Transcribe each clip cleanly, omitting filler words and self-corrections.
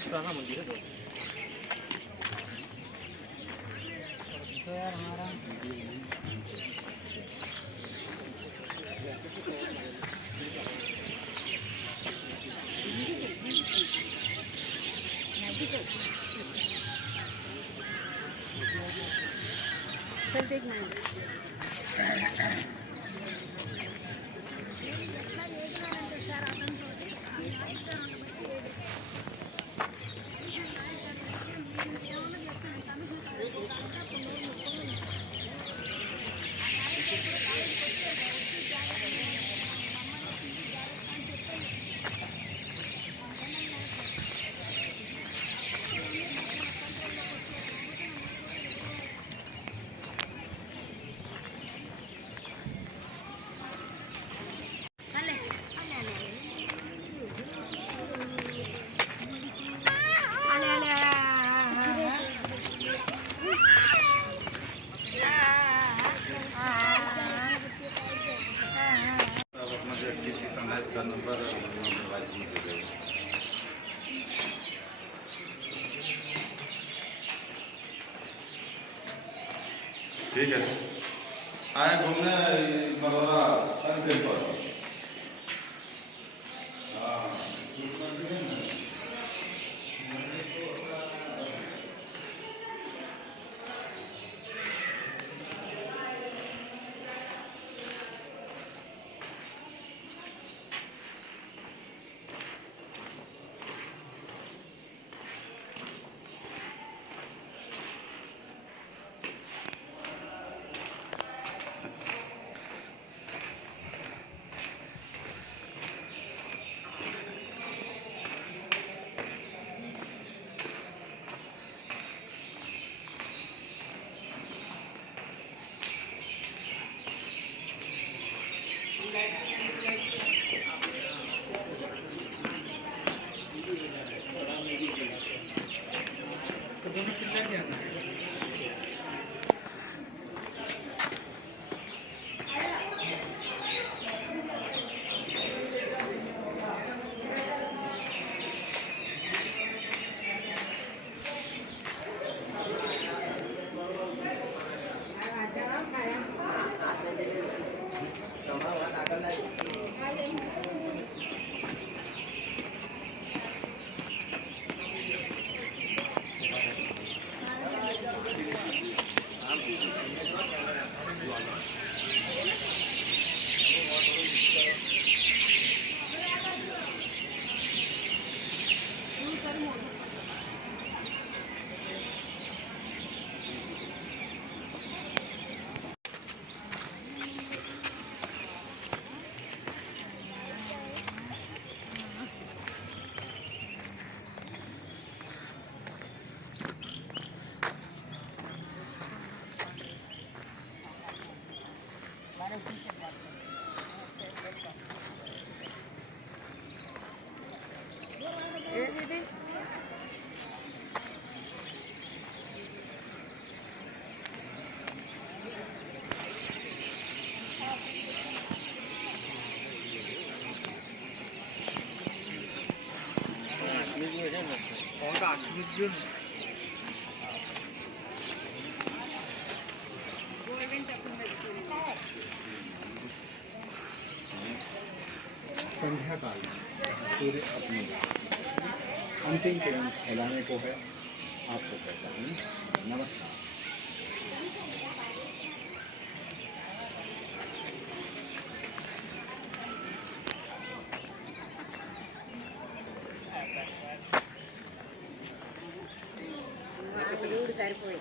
पुराना मंदिर है तो यार हमारा चल देख मैं का नंबर मोबाइल में दे देगा। ठीक है आए घूमने मरोरा सन टेम्पल। संध्या काल पूरे अपने अंतिम किरण फैलाने को है आपको कहता हूँ नमस्कार। సరిపోయి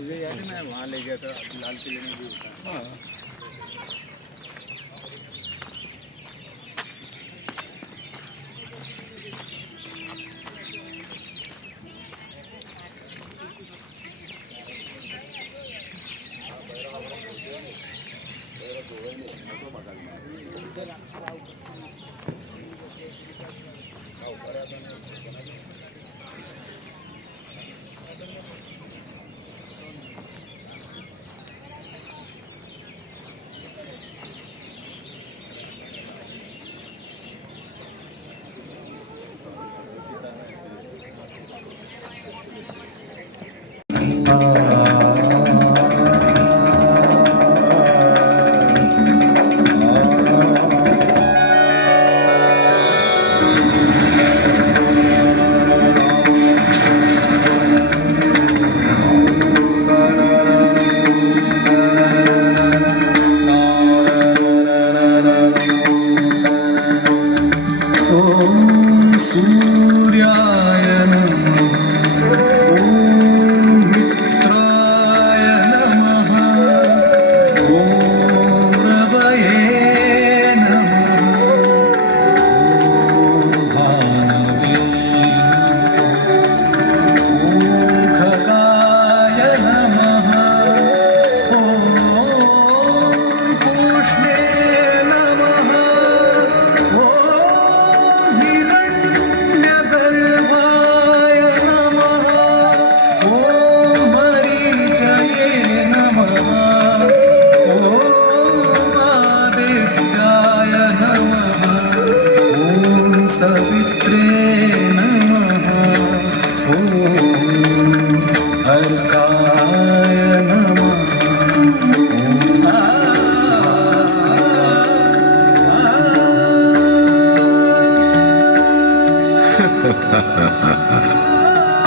मुझे याद है मैं वहाँ ले गया था लाल किले में भी होता है।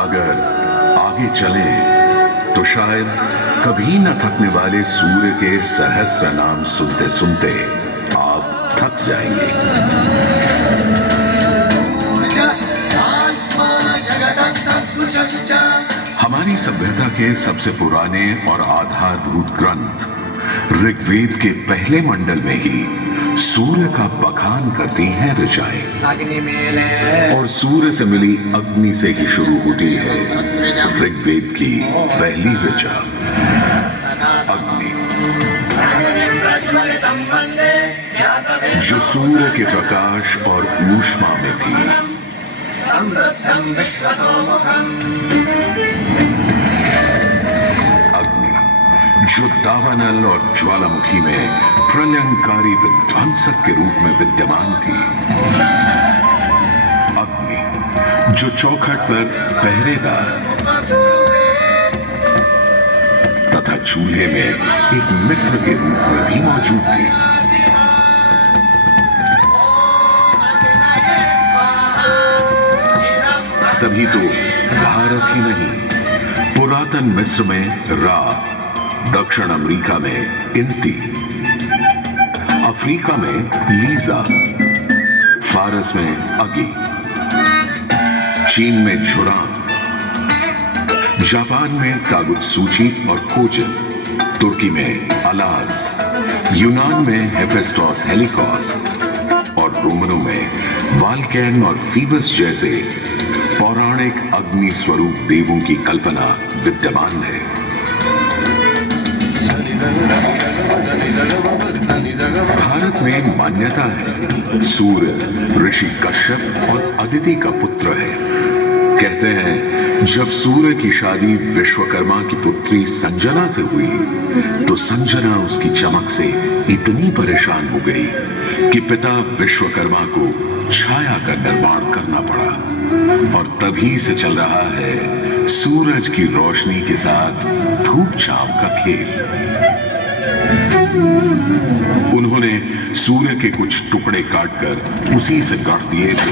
अगर आगे चले तो शायद कभी न थकने वाले सूर्य के सहस्र नाम सुनते सुनते आप थक जाएंगे। हमारी सभ्यता के सबसे पुराने और आधारभूत ग्रंथ ऋग्वेद के पहले मंडल में ही सूर्य का बखान करती हैं ऋचाएं और सूर्य से मिली अग्नि से ही शुरू होती है ऋग्वेद की पहली ऋचा अग्नि, जो सूर्य के प्रकाश और ऊष्मा में थी। अग्नि जो दावानल और ज्वालामुखी में प्रलयंकारी विध्वंसक के रूप में विद्यमान थी। अग्नि जो चौखट पर पहरेदार तथा चूल्हे में एक मित्र के रूप में भी मौजूद थी। तभी तो भारत ही नहीं, पुरातन मिस्र में रा, दक्षिण अमेरिका में इंती, अफ्रीका में लीजा, फारस में अगी, चीन में झुरान, जापान में तागुत्सूची और कोजिन, तुर्की में अलाज, यूनान में हेफेस्टोस हेलिकोस और रोमनों में वाल्कैन और फीबस जैसे पौराणिक अग्नि स्वरूप देवों की कल्पना विद्यमान है। भारत में मान्यता है सूर्य ऋषि कश्यप और अदिति का पुत्र है। कहते हैं जब सूर्य की शादी विश्वकर्मा की पुत्री संजना से हुई तो संजना उसकी चमक से इतनी परेशान हो गई कि पिता विश्वकर्मा को छाया का निर्माण करना पड़ा। और तभी से चल रहा है सूरज की रोशनी के साथ धूप छांव का खेल। उन्होंने सूर्य के कुछ टुकड़े काटकर उसी से गढ़ दिए थे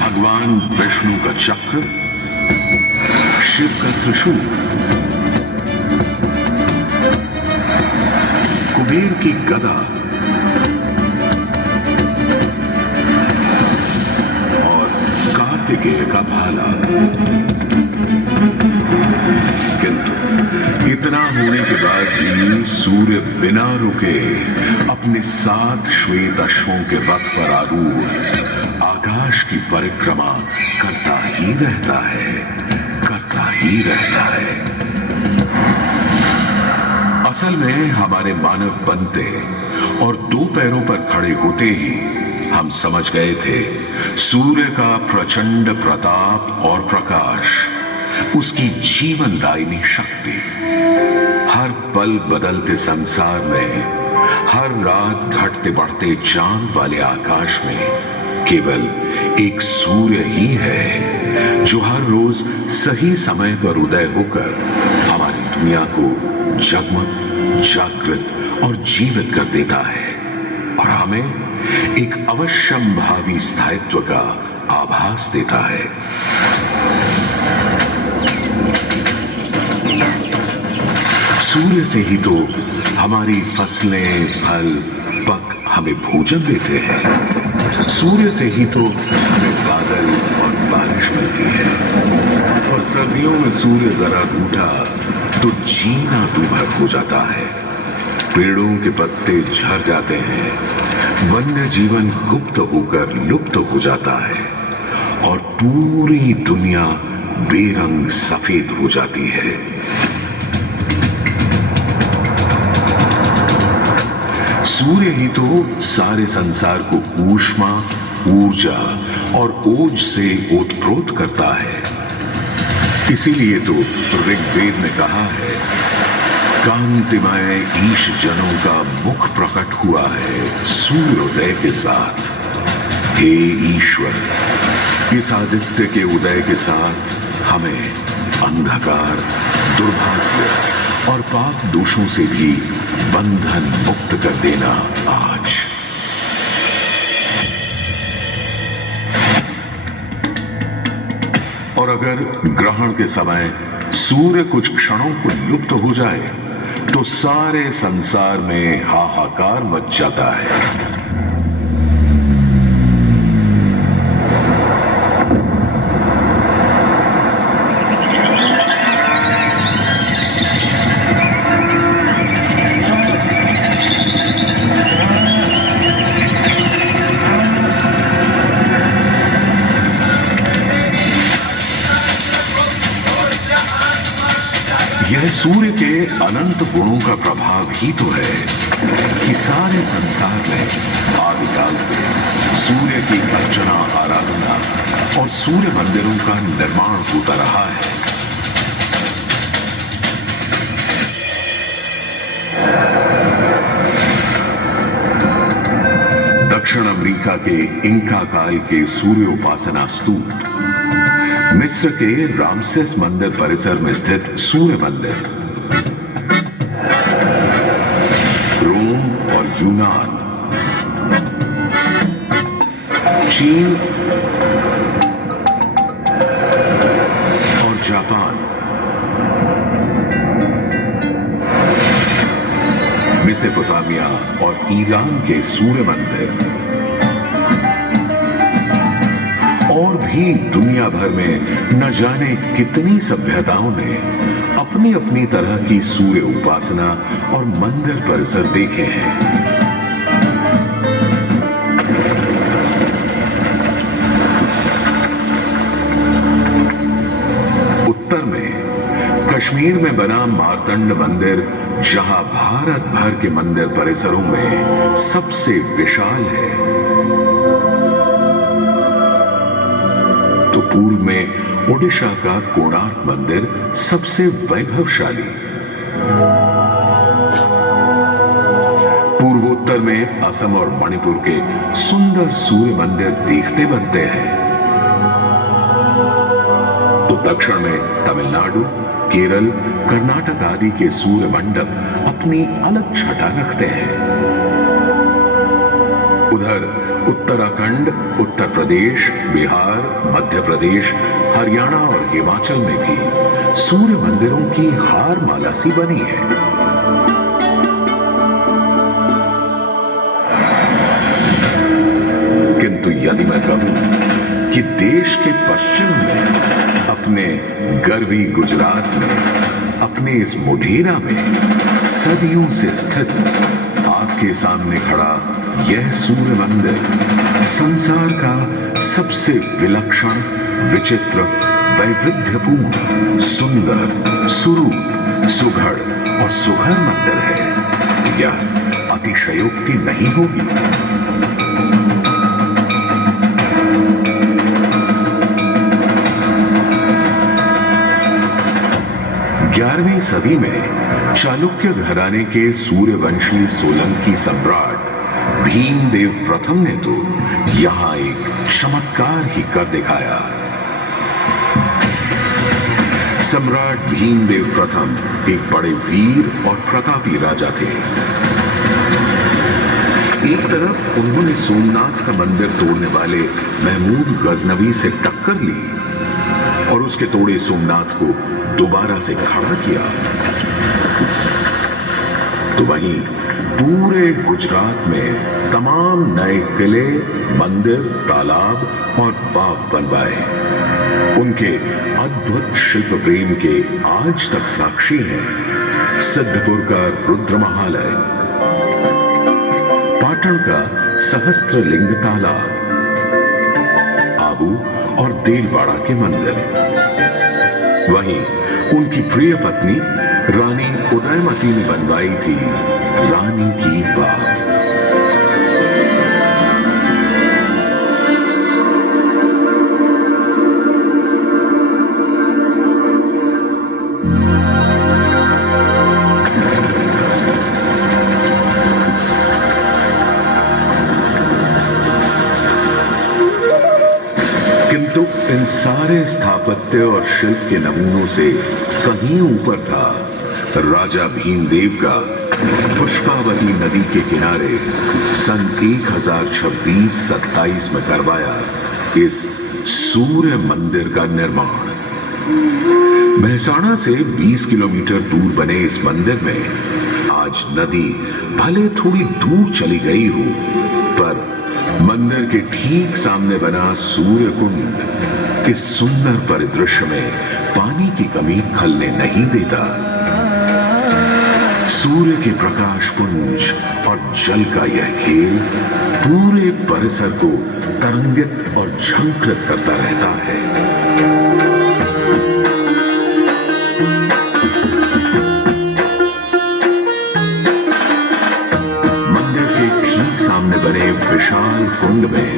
भगवान विष्णु का चक्र, शिव का त्रिशूल, कुबेर की गदा और कार्तिकेय का भाला। किंतु इतना होने के बाद भी सूर्य बिना रुके अपने 7 श्वेत अश्वों के रथ पर आरूढ़ आकाश की परिक्रमा करता ही रहता है, करता ही रहता है। असल में हमारे मानव बनते और 2 पैरों पर खड़े होते ही हम समझ गए थे सूर्य का प्रचंड प्रताप और प्रकाश, उसकी जीवनदायिनी शक्ति हर पल बदलते संसार में, हर रात घटते बढ़ते चांद वाले आकाश में केवल एक सूर्य ही है जो हर रोज सही समय पर उदय होकर हमारी दुनिया को जगमग, जागृत और जीवित कर देता है और हमें एक अवश्यम भावी स्थायित्व का आभास देता है। सूर्य से ही तो हमारी फसलें, फल, पक हमें भोजन देते हैं। सूर्य से ही तो हमें बादल और बारिश मिलती है। और सर्दियों में सूर्य जरा रूठा तो जीना दूभर हो जाता है। पेड़ों के पत्ते झड़ जाते हैं, वन्य जीवन गुप्त होकर लुप्त हो जाता है और पूरी दुनिया बेरंग सफेद हो जाती है। सूर्य ही तो सारे संसार को ऊष्मा, ऊर्जा और ओज से ओतप्रोत करता है। इसीलिए तो ऋग्वेद में कहा है कांतिमय ईश जनों का मुख प्रकट हुआ है सूर्योदय के साथ। हे ईश्वर, इस आदित्य के उदय के साथ हमें अंधकार, दुर्भाग्य और पाप दोषों से भी बंधन मुक्त कर देना आज। और अगर ग्रहण के समय सूर्य कुछ क्षणों को लुप्त हो जाए तो सारे संसार में हाहाकार मच जाता है। यह सूर्य के अनंत गुणों का प्रभाव ही तो है कि सारे संसार में आदिकाल से सूर्य की अर्चना, आराधना और सूर्य मंदिरों का निर्माण होता रहा है। दक्षिण अमेरिका के इंका काल के सूर्य उपासना स्तूप, मिस्र के रामसेस मंदिर परिसर में स्थित सूर्य मंदिर, रोम और यूनान, चीन और जापान, मेसोपोटामिया और ईरान के सूर्य मंदिर और भी दुनिया भर में न जाने कितनी सभ्यताओं ने अपनी अपनी तरह की सूर्य उपासना और मंदिर परिसर देखे हैं। उत्तर में कश्मीर में बना मार्तंड मंदिर, जहां भारत भर के मंदिर परिसरों में सबसे विशाल है, तो पूर्व में ओडिशा का कोणार्क मंदिर सबसे वैभवशाली। पूर्वोत्तर में असम और मणिपुर के सुंदर सूर्य मंदिर देखते बनते हैं, तो दक्षिण में तमिलनाडु, केरल, कर्नाटक आदि के सूर्य मंडप अपनी अलग छटा रखते हैं। उधर उत्तराखंड, उत्तर प्रदेश, बिहार, मध्य प्रदेश, हरियाणा और हिमाचल में भी सूर्य मंदिरों की हार माला सी बनी है। किंतु यदि मैं कहूं कि देश के पश्चिम में, अपने गर्वी गुजरात में, अपने इस मोढेरा में सदियों से स्थित आपके सामने खड़ा यह सूर्य मंदिर संसार का सबसे विलक्षण, विचित्र, वैविध्यपूर्ण, सुंदर, सुरूप, सुघड़ और सुघर मंदिर है, यह अतिशयोक्ति नहीं होगी। 11वीं सदी में चालुक्य घराने के सूर्यवंशी सोलंकी सम्राट भीमदेव प्रथम ने तो यहां एक चमत्कार ही कर दिखाया। सम्राट भीमदेव प्रथम एक बड़े वीर और प्रतापी राजा थे। एक तरफ उन्होंने सोमनाथ का मंदिर तोड़ने वाले महमूद गजनवी से टक्कर ली और उसके तोड़े सोमनाथ को दोबारा से खड़ा किया, तो वहीं पूरे गुजरात में तमाम नए किले, मंदिर, तालाब और वाव बनवाए। उनके अद्भुत शिल्प प्रेम के आज तक साक्षी हैं सिद्धपुर का रुद्र महालय, पाटन का सहस्त्रलिंग तालाब, आबू और देलवाड़ा के मंदिर। वहीं उनकी प्रिय पत्नी रानी उदयमती ने बनवाई थी रानी की वाव। किंतु इन सारे स्थापत्य और शिल्प के नमूनों से कहीं ऊपर था राजा भीमदेव का पुष्पावती नदी के किनारे सन 1026-27 में करवाया इस सूर्य मंदिर का निर्माण। मेहसाणा से 20 किलोमीटर दूर बने इस मंदिर में आज नदी भले थोड़ी दूर चली गई हो, पर मंदिर के ठीक सामने बना सूर्य कुंड इस सुंदर परिदृश्य में पानी की कमी खलने नहीं देता। सूर्य के प्रकाश पुंज और जल का यह खेल पूरे परिसर को तरंगित और झंकृत करता रहता है। मंदिर के ठीक सामने बने विशाल कुंड में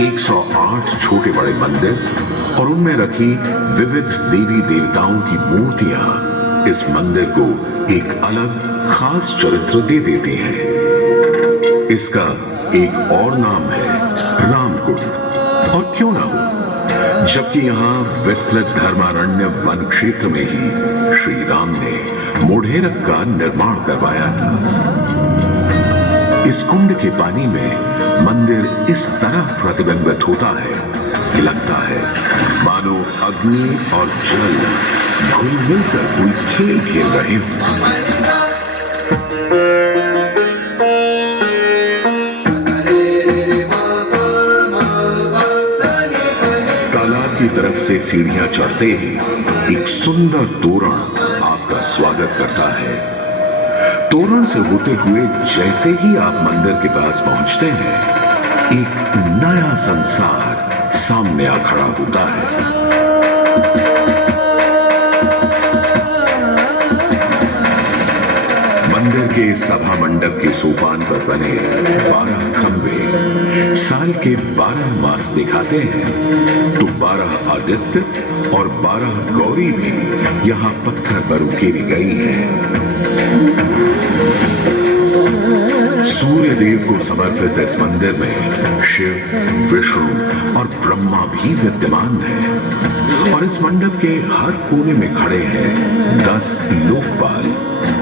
108 छोटे बड़े मंदिर और उनमें रखी विविध देवी देवताओं की मूर्तियां इस मंदिर को एक अलग खास चरित्र दे देती हैं। इसका एक और नाम है रामकुंड, और क्यों ना हो, जबकि यहाँ विस्तृत धर्मारण्य वन क्षेत्र में ही श्री राम ने मोढेरक का निर्माण करवाया था। इस कुंड के पानी में मंदिर इस तरह प्रतिबिंबित होता है कि लगता है मानो अग्नि और जल घुल मिलकर कोई खेल खेल रहे हों। तालाब की तरफ से सीढ़ियां चढ़ते ही एक सुंदर तोरण आपका स्वागत करता है। तोरण से होते हुए जैसे ही आप मंदिर के पास पहुंचते हैं, एक नया संसार सामने आ खड़ा होता है। के सभा मंडप के सोपान पर बने 12 खंबे साल के 12 मास दिखाते हैं, तो 12 आदित्य और 12 गौरी भी यहाँ पत्थर पर उकेरी गई हैं। सूर्य देव को समर्पित इस मंदिर में शिव, विष्णु और ब्रह्मा भी विद्यमान हैं और इस मंडप के हर कोने में खड़े हैं 10 लोकपाल,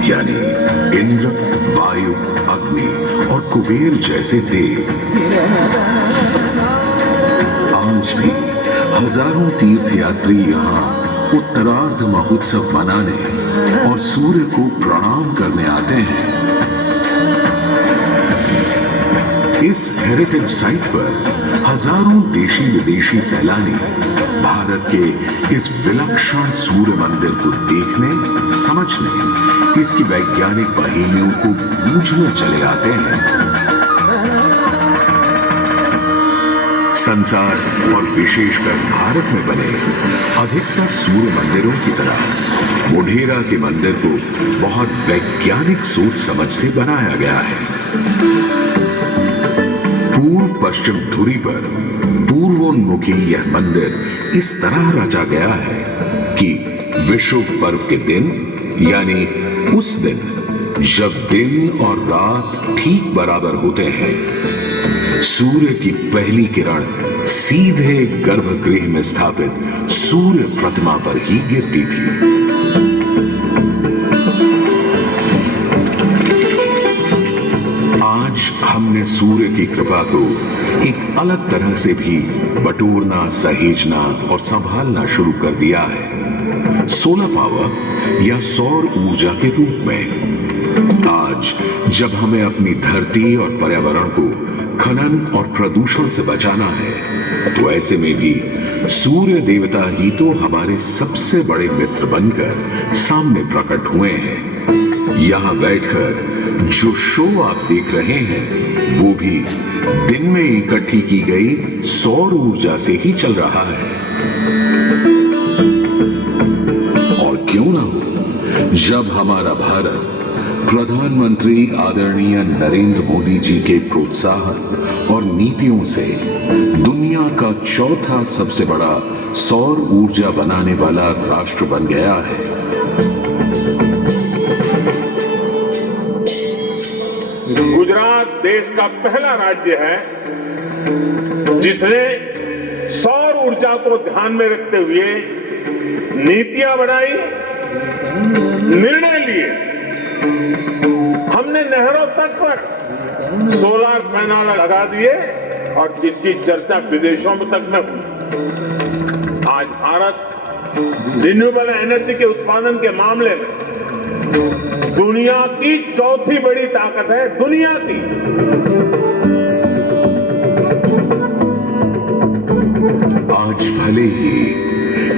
यानी इंद्र, वायु, अग्नि और कुबेर जैसे देव। आज भी हजारों तीर्थयात्री यहाँ उत्तरार्ध महोत्सव मनाने और सूर्य को प्रणाम करने आते हैं। इस हेरिटेज साइट पर हजारों देशी विदेशी सैलानी भारत के इस विलक्षण सूर्य मंदिर को देखने, समझने, इसकी वैज्ञानिक पहेलियों को बूझने चले आते हैं। संसार और विशेषकर भारत में बने अधिकतर सूर्य मंदिरों की तरह मोढेरा के मंदिर को बहुत वैज्ञानिक सोच समझ से बनाया गया है। पूर्व पश्चिम धुरी पर पूर्वोन्मुखी यह मंदिर इस तरह रचा गया है कि विषुव पर्व के दिन, यानी उस दिन जब दिन और रात ठीक बराबर होते हैं, सूर्य की पहली किरण सीधे गर्भगृह में स्थापित सूर्य प्रतिमा पर ही गिरती थी। आज हमने सूर्य की कृपा को एक अलग तरह से भी बटोरना, सहेजना और संभालना शुरू कर दिया है, सोलर पावर या सौर ऊर्जा के रूप में। आज जब हमें अपनी धरती और पर्यावरण को खनन और प्रदूषण से बचाना है, तो ऐसे में भी सूर्य देवता ही तो हमारे सबसे बड़े मित्र बनकर सामने प्रकट हुए हैं। यहाँ बैठकर जो शो आप देख रहे हैं, वो भी दिन में इकट्ठी की गई सौर ऊर्जा से ही चल रहा है। और क्यों ना हो, जब हमारा भारत प्रधानमंत्री आदरणीय नरेंद्र मोदी जी के प्रोत्साहन और नीतियों से दुनिया का चौथा सबसे बड़ा सौर ऊर्जा बनाने वाला राष्ट्र बन गया है। गुजरात देश का पहला राज्य है जिसने सौर ऊर्जा को ध्यान में रखते हुए नीतियां बनाई, निर्णय लिए। हमने नहरों तक पर सोलर पैनल लगा दिए और जिसकी चर्चा विदेशों में तक में हुई। आज भारत रिन्यूएबल एनर्जी के उत्पादन के मामले में दुनिया की चौथी बड़ी ताकत है, दुनिया की। आज भले ही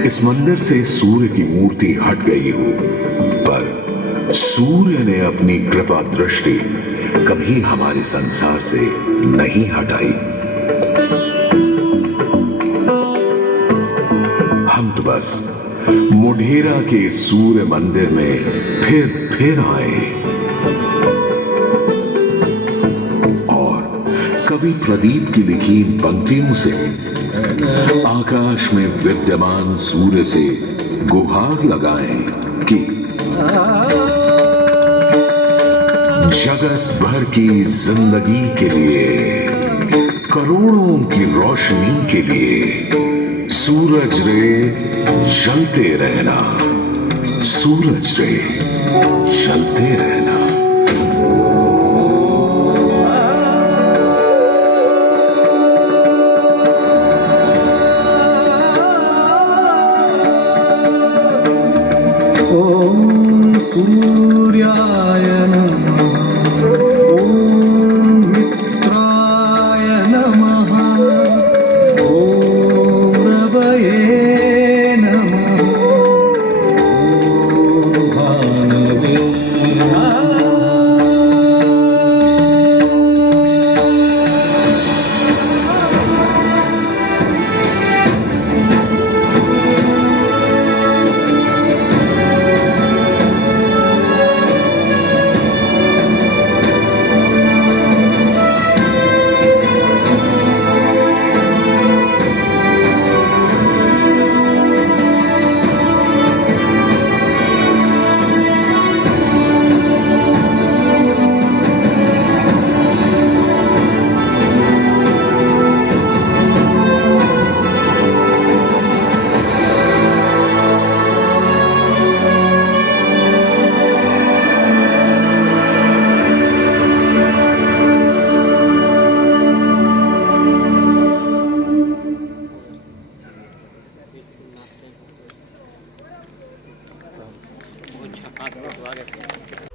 इस मंदिर से सूर्य की मूर्ति हट गई हो, पर सूर्य ने अपनी कृपा दृष्टि कभी हमारे संसार से नहीं हटाई। हम तो बस मोढेरा के सूर्य मंदिर में फिर आए और कवि प्रदीप की लिखी पंक्तियों से आकाश में विद्यमान सूर्य से गुहार लगाएं कि जगत भर की जिंदगी के लिए, करोड़ों की रोशनी के लिए सूरज रे जलते रहना, सूरज रे जलते रहना। ओम सूर्याय नमः, ओम मित्राय नमः, ओम रवये नमः, ओम भानवे हाँ, चलो, स्वागत है।